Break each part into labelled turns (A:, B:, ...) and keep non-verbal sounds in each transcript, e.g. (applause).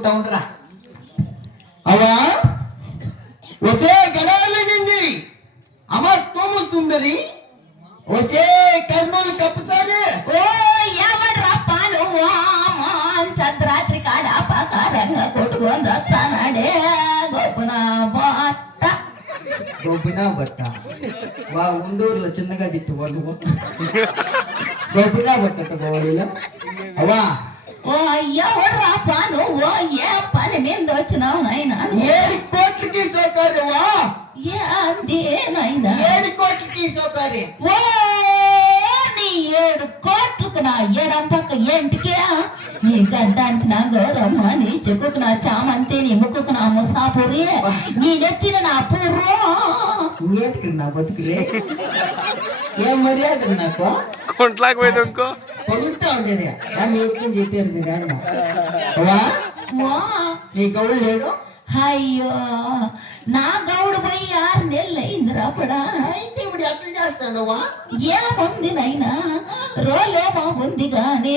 A: చేసుకుంటా ఉండరా. అవా వసే గడవలేదండి అమ్మ తోముస్తుందది. వసే కర్నూలు కప్పుసారి
B: ఓ ఎవడ్రా పాలు? చంద్రాత్రి కాడ పకారంగా కొట్టుకొని వచ్చానాడే. గొప్పన బాట
A: గోపినా బట్ట. వా ఉండూరులో చిన్నగా తిట్టు వాళ్ళు. గోపినా బట్ట గోడీలో అవా
B: ఓ ఎవడ్రా పాలు? ఓ ఏ పని మీద వచ్చినావు నాయనా
A: ఏడు కోట్లకి సౌకర్యమా
B: ఏ అంది నాయనా?
A: ఏడు కోట్లకి సౌకర్యం
B: ఓ నీ ఏడు కోట్లకు నా ఏడం పక్క ఏంటికి? నీ గడ్డానికి నా గౌరమ్మ నీ చెక్కుకు నా చామంతి నీ ముక్కుకు నా ముసాపురి. నీ నెత్తిన నా పూర్వం
A: ఏంటికి నా బతుకులే? ఏం మర్యాద నాకు?
C: కొంట్లాకి పోయింది ఇంకో.
A: పొగుడుతా ఉండేది అని ఎక్కువ చెప్పారు మీరు ఆయన నీ గౌడు లేడు?
B: అయ్యో నా గౌడు పోయి ఆరు నెలలు అయింది రాపడా
A: అయితే ఇప్పుడు ఎట్లా చేస్తాడవా
B: ఏముంది నైనా రోలేమో ఉంది కానీ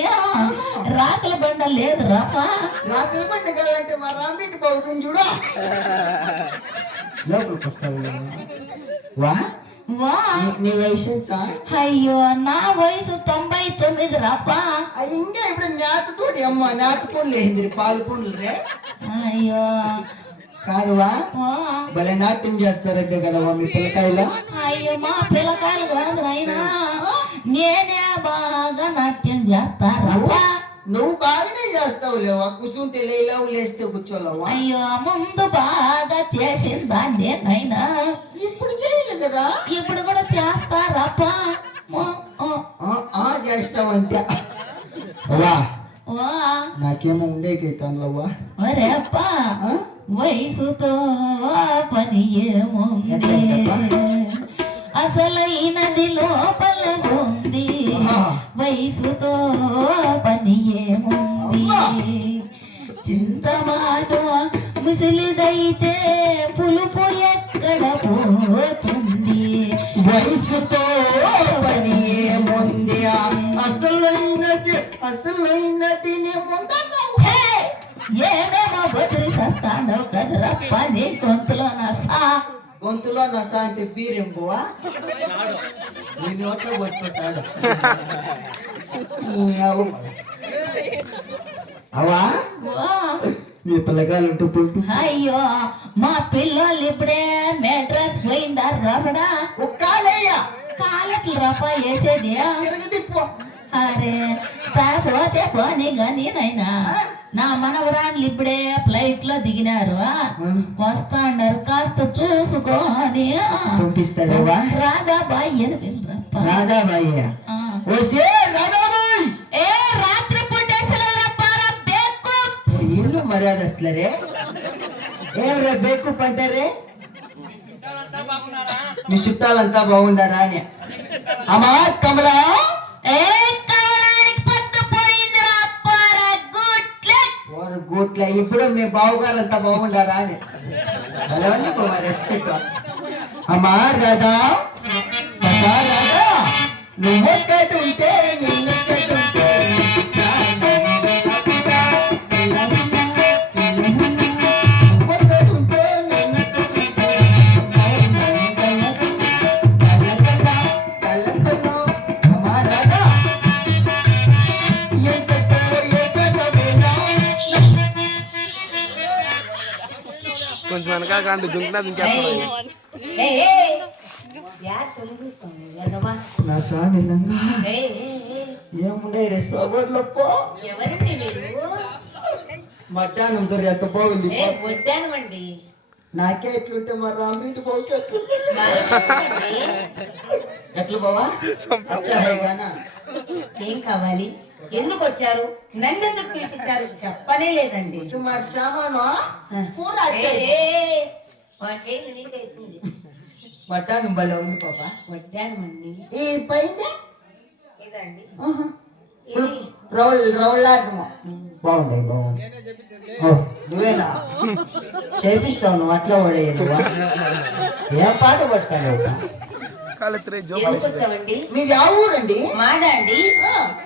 B: రాకల బండ లేదు రాపా
A: నాకు ఏమంటే కావాలంటే మా రామరెడ్డి బాగుతుంది చూడు. (laughs) లోపలికి వస్తావు. వా. నీ- నీ వయసు ఎంత?
B: అయ్యో నా వయసు తొంభై తొమ్మిది రాపా.
A: ఇంకా ఇప్పుడు నేతతోటి అమ్మ నేత పనులు వేసింది పాలు పనులు రే.
B: అయ్యో.
A: కాదువా? భలే నాట్యం చేస్తారంటే కదవా మీ పిల్లకాయలు?
B: అయ్యో మా పిల్లకాయలు కాదు నాయనా. నేనే బాగా నాట్యం చేస్తారా
A: నువ్వు? బాగానే చేస్తావు లేవా? కూర్చుంటే లేలావు లేస్తే కూర్చోలేవా?
B: అయ్యో ముందు బాగా చేసిన దాన్ని నైనా
A: కదా?
B: ఇప్పుడు కూడా చేస్తారప్పా.
A: చేస్తావంటే. అవ్వా
B: వా.
A: నాకేమో ఉండే కనులవ్వా
B: ఒరే అప్పా. వయసుతో పని ఏముంది?
A: ఎట్లయిందప్పా?
B: అసలైనది లోపల ఉంది. వయసుతో పని ఏముంది? చింతమాను ముసలిదైతే పులుపు ఎక్కడ పోతుంది?
A: వయసుతో పని ఏముంది అసలైనది అసలైనది!
B: ఏమేమో బదిరి సస్తాండవు కదరప్ప నీ గొంతులో నా సా
A: గొంతులో నస అంటే బీరేం పోవా నీ నోట్లో పోసుకోసాడు అవా?
B: వా!
A: మీ పిల్లగాలు
B: అయ్యో మా పిల్లలు ఇప్పుడే మెడ్రస్ పోయిందారు రాబడా కాలట్లు రప్ప వేసేది అరే పోతే పోనీ గాని నైనా? నా మనవరాన్లు ఇప్పుడే ఫ్లైట్లో దిగినారు వస్తా అన్నారు కాస్త చూసుకొని.
A: పంపిస్తాలేవా?
B: రాధా బాయ్ అని పిల్లరప్ప
A: రాధాబాయ్య
B: ఆ.
A: ఓసే రాధాబాయ్!
B: ఏ రాత్రి పుట్టేసలరప్పారా బేకు
A: ఇల్లు మర్యాదస్తులరే ఏం రే బేకు పంటారే? మీ చుట్టాలంతా బాగుండారా అని. అమ్మా కమలా
B: గుట్లే.
A: ఇప్పుడు మీ బావగారు అంతా బాగుండారా అని. అలా రెస్పెక్ట్ అమ్మా రాధా. రాధా నువ్వు ఉంటే నేను
C: వెనకాల కాండి దుంకినా దుంకేస్తాను
B: ఏయ్ ఏయ్ యార్ తొంగి చూస్తావు ఎదవా
A: నా స్వామి లంగా.
B: ఏయ్ ఏయ్ ఏయ్.
A: ఏముండే రెస్టారెంట్లప్పో
B: ఎవరిని మీరు?
A: మధ్యాహ్నం దొరి ఎంత బాగుంది.
B: వడ్డానమండి
A: నాకే ఎట్లుంటే ఎట్లుంటే ఎట్లా? బావా? అచ్చా హై గానా
B: ఏం కావాలి? ఎందుకు వచ్చారు నన్ను ఎందుకు పిలిపించారు? చెప్పనే లేదండి.
A: పూర
B: నీకైతుంది
A: మధ్యాహ్నం భలే ఉంది పాపా.
B: వడ్డానమండి
A: ఈ పైన?
B: ఇదండి.
A: రౌల్ రౌలాగము బాగుంది బాగుంది. నువ్వేనా? (laughs) చేపిస్తావు నువ్వు అట్లా పడే ఏం పాట పడతావు
B: ఎందుకు వచ్చామండి
A: మీది ఆ ఊరండి
B: మాదా అండి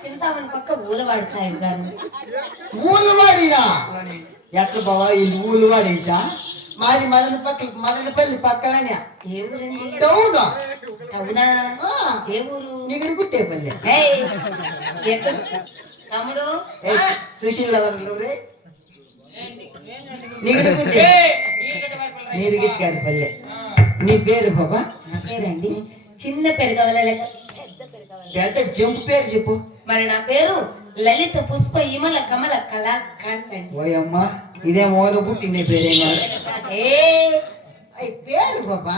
B: చింతామణి పక్క ఊరవాడు సాహెబ్ గారు.
A: ఊళ్ళు వాడినా ఎట్లా బావా ఈ మాది మదన పక్క మదనపల్లి పక్కనే
D: ఏ ఊరండి
A: టౌన్?
D: అవునా ఏ ఊరు?
A: నిగడి గుట్టేపల్లి.
D: ఏయ్, ఎక్కడ? తమ్ముడు?
A: సుశీల్ రే. నిగడి గుట్టే. నీరుగిట్ గారి పల్లె. నీ పేరు బాబా
D: నా పేరండి చిన్న పేరు కావాలా లేక పెద్ద
A: పెద్ద జంపు పేరు చెప్పు.
D: మరి నా పేరు లలిత పుష్ప ఇమల కమల కళాకాంత్ అండి.
A: ఓయమ్మా ఇదే మోన పుట్టిన పేరేనా?
D: ఏ.
A: అయి పేరు బాబా.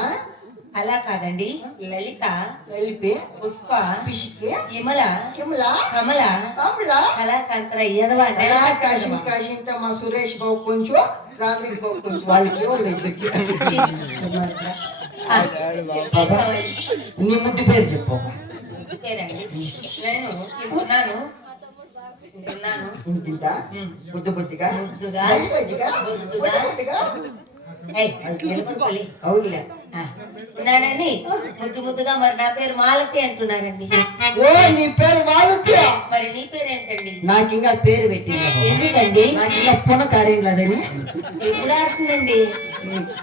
D: అలా కాదండి లలిత
A: కలిపి
D: పుష్ప
A: పిసికి
D: ఇమల
A: కిమల
D: కమల
A: కమల.
D: కళాకాంతర ఎదవా
A: కాసింత మా సురేష్ బాబు కొంచెం. కొంచెం వాళ్ళకి వాళ్ళు ఇద్దరికి నీ ముట్టి పేరు చెప్పు
D: నేను తిన్నాను
A: బుద్ధి బుద్ధిగా బుద్ధిగా. అవునులే.
D: ఉన్నానండి ముద్దు ముద్దుగా మరి నా పేరు మాలతి అంటున్నారండి.
A: ఓ నీ పేరు వాళ్ళకి
D: మరి నీ పేరు ఏంటండి?
A: నాకు ఇంకా పేరు పెట్టింది.
D: ఎందుకండి?
A: నాకు ఇంకా పున కార్యం లేదని
D: ఎప్పుడు ఆడుతుందండి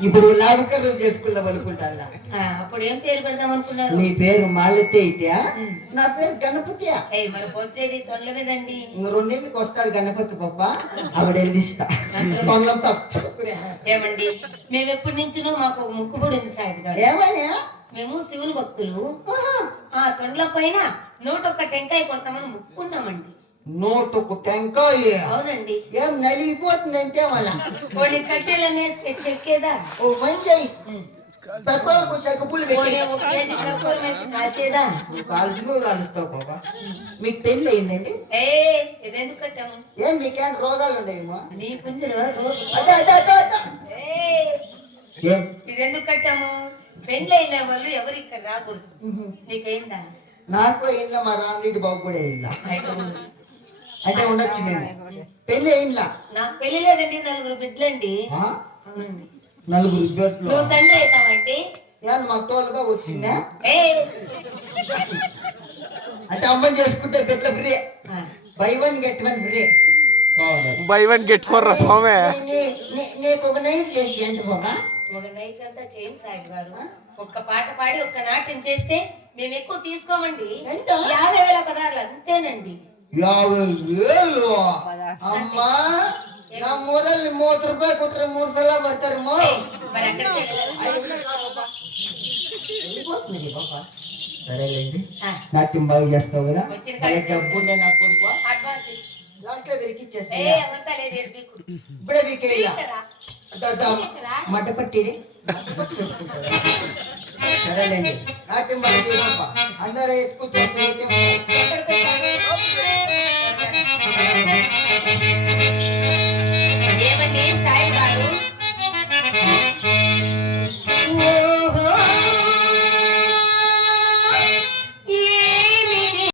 A: ఇప్పుడు లాభకర్లు చేసుకుందాం అనుకుంటా
D: అప్పుడు ఏం పేరు పెడదాం అనుకున్నారు?
A: నీ పేరు మాలతే అయితే. నా పేరు గణపతి
D: మరి వచ్చేది తొండల మీదండి
A: ఇంక రెండేళ్ళకి వస్తాడు గణపతి పప్ప. ఆవిడ తొందరం తప్పుకునే.
D: ఏమండి మేము ఎప్పటి నుంచినో మాకు ముక్కుబడి ఉంది సాయి గారు
A: ఏమయ్యా
D: మేము శివుని భక్తులు. ఆ తొండల పైన నూట ఒక్క టెంకాయ కొడతామని ముక్కున్నామండి
A: నోటు ఒక టెంకాయ.
D: అవునండి.
A: ఏం నలిగిపోతుంది అంతే
D: కొన్ని చెక్కేదా?
A: ఓ చెక్కపులు కూడా కాలుస్తావు బాబా మీకు పెళ్ళి అయిందండి?
D: ఏ ఇదెందుకు కట్టాము?
A: ఏం మీకేం రోగాలు అదే అదే అదే అదే.
D: ఇదెందుకు కట్టాము? పెండ్లైన వాళ్ళు ఎవరు ఇక్కడ రాకూడదు. నీకైందా
A: నాకు అయిందా? మా రామరెడ్డి బాబు కూడా
D: ఉంది.
A: అంటే ఉండొచ్చు మేము. పెళ్ళి అయిందా?
D: నాకు పెళ్ళి లేదండి నలుగురు బిడ్డలండి.
A: నలుగురు జట్లు
D: నువ్వు తండ్రి అవుతావండి.
A: ఏమన్నా మా తోలుగా వచ్చిందా?
D: ఏ.
A: అంటే అమ్మని చేసుకుంటే బిడ్డల free buy one get one free
C: buy one get four రా స్వామి.
A: నీ- నీ- నీకు ఒక నైట్ చేసి ఎంత బాబా.
D: ఒక నైట్ అంతా చేయం సాహిబ్ గారు. ఒక్క పాట పాడి ఒక్క నాట్యం చేస్తే మేము ఎక్కువ తీసుకోమండి.
A: ఎంత?
D: యాభై వేల పదార్లు అంతేనండి.
A: యాభై వేలు అమ్మా నా
D: మరి అక్కడికి వెళ్ళాలి.
A: వెళ్ళిపోతుంది బాబా సరేలేండి నాట్యం బాగా చేస్తావు కదా డబ్బు ఉండే కొడుకు
D: లాస్ట్లో.
A: ఇప్పుడే పట్టిడి సరేలేండి నాట్యం బాగా అందరూ ఎక్కువ చేస్తే